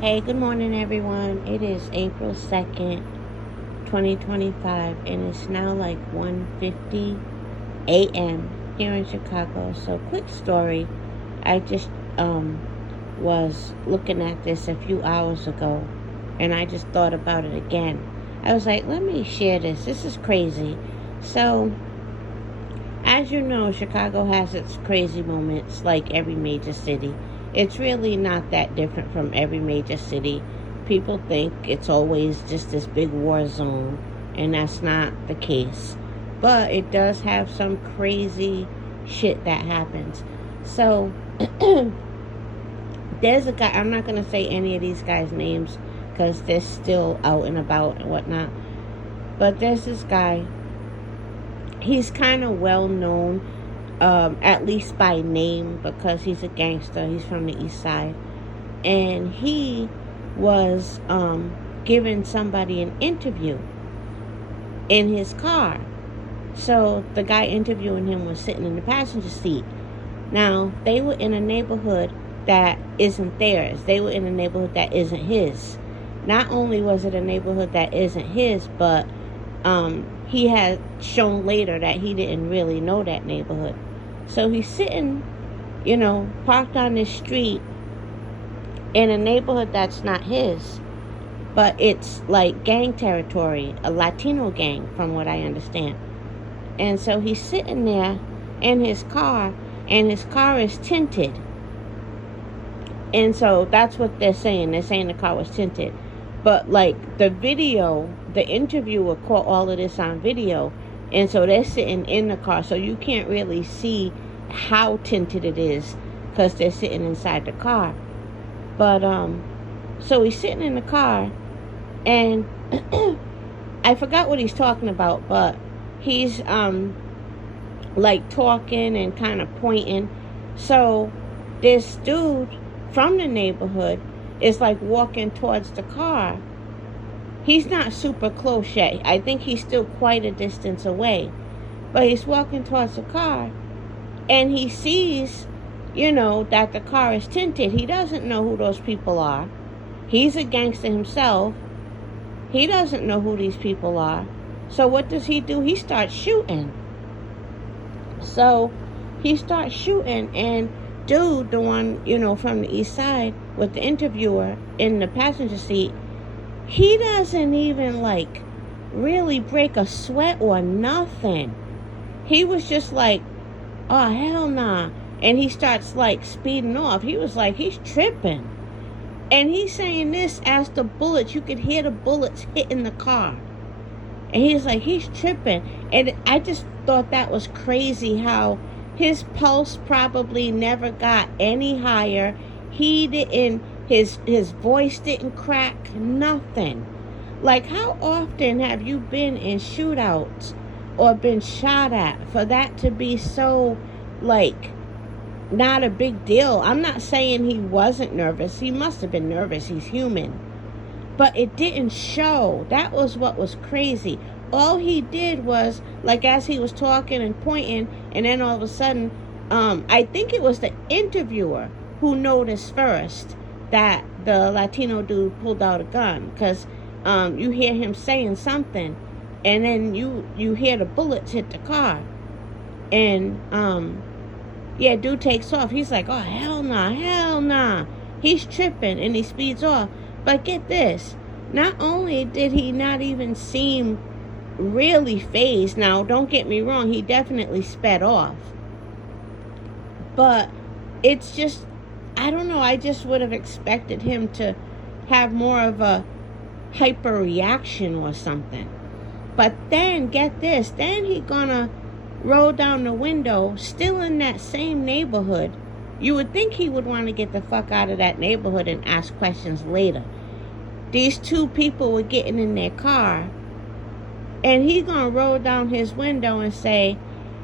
Hey, good morning, everyone. It is April 2nd, 2025, and it's now like 1:50 a.m. here in Chicago. So, quick story. I just was looking at this a few hours ago, and I just thought about it again. I was like, let me share this. This is crazy. So, as you know, Chicago has its crazy moments like every major city. It's really not that different from every major city. People think it's always just this big war zone, and that's not the case. But it does have some crazy shit that happens. So, there's a guy, I'm not going to say any of these guys' names because they're still out and about and whatnot. But there's this guy, he's kind of well known, at least by name, because he's a gangster. He's from the East Side, and he was giving somebody an interview in his car. So the guy interviewing him was sitting in the passenger seat. Now, they were in a neighborhood that isn't theirs. They were in a neighborhood that isn't his. Not only was it a neighborhood that isn't his, but he had shown later that he didn't really know that neighborhood. So he's sitting, parked on this street in a neighborhood that's not his, but it's like gang territory, a Latino gang, from what I understand. And so he's sitting there in his car, and his car is tinted. And so that's what they're saying. They're saying the car was tinted. But like the video, the interviewer caught all of this on video. And so they're sitting in the car. So you can't really see how tinted it is because they're sitting inside the car. But so he's sitting in the car, and I forgot what he's talking about, but he's like talking and kind of pointing. So this dude from the neighborhood is like walking towards the car. He's not super close yet. I think he's still quite a distance away. But he's walking towards the car, and he sees, that the car is tinted. He doesn't know who those people are. He's a gangster himself. He doesn't know who these people are. So what does he do? He starts shooting. So he starts shooting, and dude, the one, from the East Side with the interviewer in the passenger seat, he doesn't even like really break a sweat or nothing. He was just like, oh, hell nah. And he starts like speeding off. He was like, he's tripping. And he's saying this as the bullets, you could hear the bullets hitting the car. And he's like, he's tripping. And I just thought that was crazy how his pulse probably never got any higher. He didn't, his voice didn't crack, nothing. Like, how often have you been in shootouts or been shot at for that to be so, like, not a big deal? I'm not saying he wasn't nervous. He must have been nervous. He's human. But it didn't show. That was what was crazy. All he did was, like, as he was talking and pointing, and then all of a sudden, I think it was the interviewer who noticed first that the Latino dude pulled out a gun, because you hear him saying something, and then you hear the bullets hit the car, and yeah, dude takes off. He's like, oh, hell nah, hell nah. He's tripping, and he speeds off. But get this, not only did he not even seem really phased, now don't get me wrong, he definitely sped off, but it's just, I don't know, I just would have expected him to have more of a hyper reaction or something. But then get this, then he gonna roll down the window, still in that same neighborhood. You would think he would want to get the fuck out of that neighborhood and ask questions later. These two people were getting in their car, and he gonna roll down his window and say,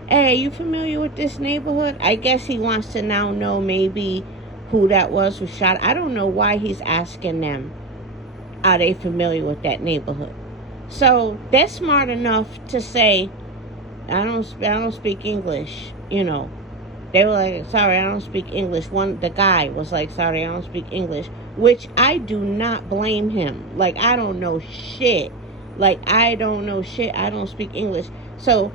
hey, you familiar with this neighborhood? I guess he wants to now know maybe who that was who shot. I don't know why he's asking them, are they familiar with that neighborhood? So they're smart enough to say, I don't speak English, They were like, sorry, I don't speak English. The guy was like, sorry, I don't speak English, which I do not blame him. Like, I don't know shit. Like, I don't know shit. I don't speak English. So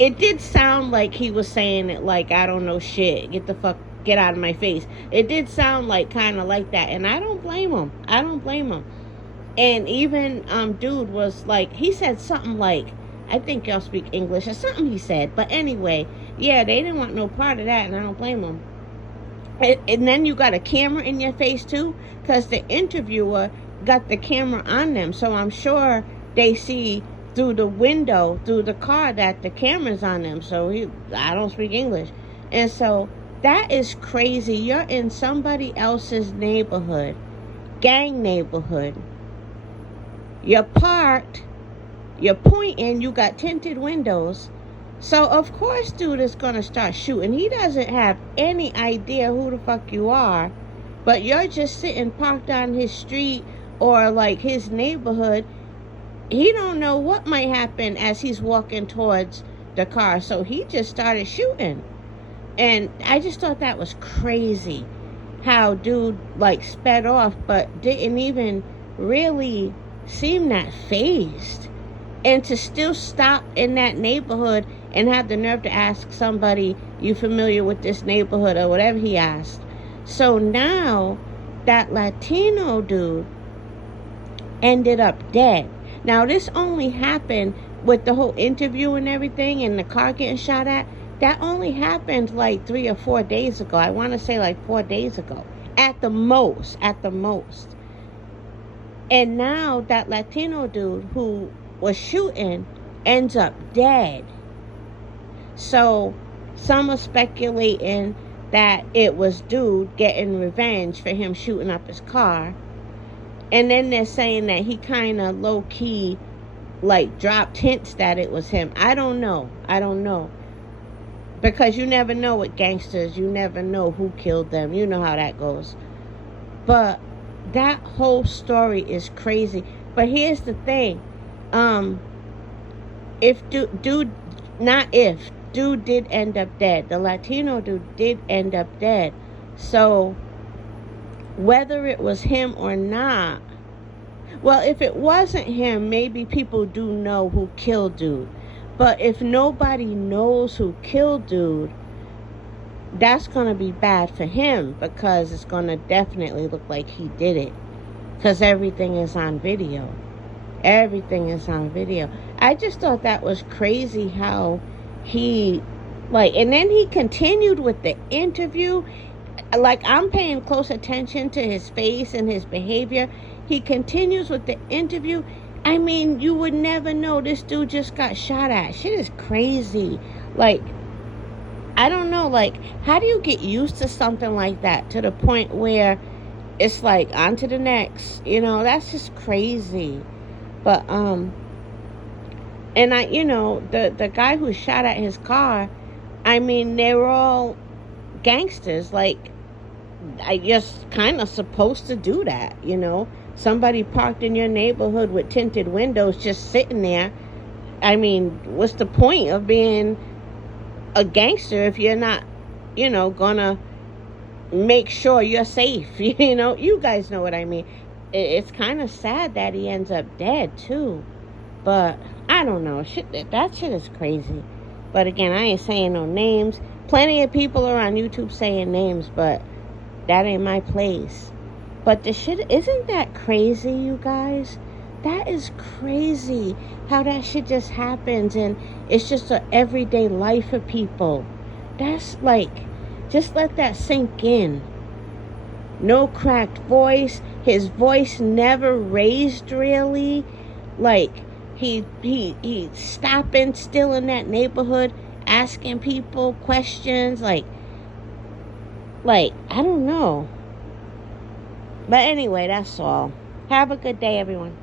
it did sound like he was saying it like, I don't know shit. Get out of my face. It did sound like kind of like that. And I don't blame him. I don't blame him. And even dude was like, he said something like, I think y'all speak English or something he said. But anyway, yeah, they didn't want no part of that, and I don't blame them. And then you got a camera in your face too, because the interviewer got the camera on them. So I'm sure they see through the window, through the car, that the camera's on them. So I don't speak English. And so that is crazy. You're in somebody else's neighborhood, gang neighborhood. You're parked. You're pointing, you got tinted windows. So, of course, dude is going to start shooting. He doesn't have any idea who the fuck you are. But you're just sitting parked on his street or, like, his neighborhood. He don't know what might happen as he's walking towards the car. So, he just started shooting. And I just thought that was crazy. How dude, like, sped off but didn't even really seem that fazed. And to still stop in that neighborhood and have the nerve to ask somebody, you familiar with this neighborhood, or whatever he asked. So now that Latino dude ended up dead. Now this only happened with the whole interview and everything and the car getting shot at. That only happened like 3 or 4 days ago. I want to say like 4 days ago. At the most. And now that Latino dude who was shooting ends up dead. So some are speculating that it was dude getting revenge for him shooting up his car. And then they're saying that he kind of low-key like dropped hints that it was him. I don't know. Because you never know with gangsters. You never know who killed them. You know how that goes. But that whole story is crazy. But here's the thing. Dude did end up dead. The Latino dude did end up dead. So whether it was him or not, well, if it wasn't him, maybe people do know who killed dude. But if nobody knows who killed dude, that's going to be bad for him, because it's going to definitely look like he did it, because everything is on video. I just thought that was crazy how he, like, and then he continued with the interview. Like, I'm paying close attention to his face and his behavior. He continues with the interview. I mean, you would never know this dude just got shot at. Shit is crazy. Like, I don't know, like, how do you get used to something like that to the point where it's like, on to the next? You know, that's just crazy. But, and the guy who shot at his car, I mean, they were all gangsters. Like, I just kind of supposed to do that, you know? Somebody parked in your neighborhood with tinted windows just sitting there. I mean, what's the point of being a gangster if you're not, gonna make sure you're safe? You guys know what I mean. It's kind of sad that he ends up dead too. But I don't know. That shit is crazy. But again, I ain't saying no names. Plenty of people are on YouTube saying names, but that ain't my place. But the shit, isn't that crazy, you guys? That is crazy how that shit just happens, and it's just an everyday life for people. That's like, just let that sink in. No cracked voice. His voice never raised really. Like, he stopping still in that neighborhood, asking people questions. Like, I don't know. But anyway, that's all. Have a good day, everyone.